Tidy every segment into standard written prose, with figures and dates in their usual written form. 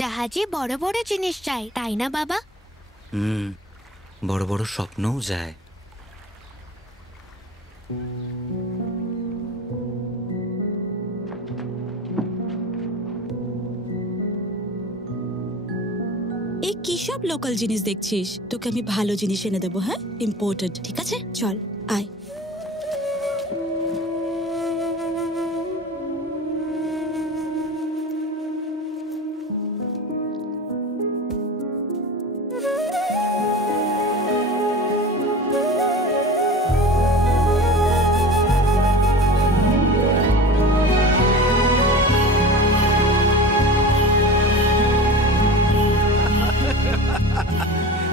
জাহাজে বড় বড় জিনিস যায়, তাই না বাবা? বড় বড় স্বপ্নও যায়। এই কি সব লোকাল জিনিস দেখছিস? তোকে আমি ভালো জিনিস এনে দেবো, হ্যাঁ, ইম্পোর্টেড। ঠিক আছে, চল আয়।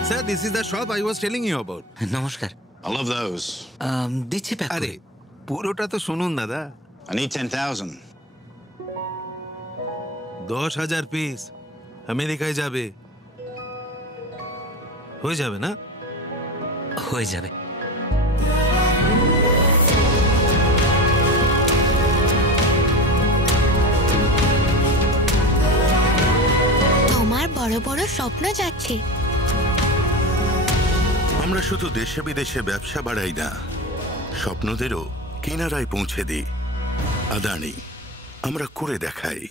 Sir, this is the shop I was telling you about. নমস্কার। I love those. দিচ্ছি প্যাক আরে করে। পুরোটা তো শুনুন দাদা। I need 10,000. 10,000 পিস আমেরিকায় যাবে, হয়ে যাবে না? হয়ে যাবে। তোমার বড় বড় স্বপ্ন যাচ্ছে। আমরা শুধু দেশে বিদেশে ব্যবসা বাড়াই না, স্বপ্নদেরও কিনারায় পৌঁছে দিই। আদানি, আমরা করে দেখাই।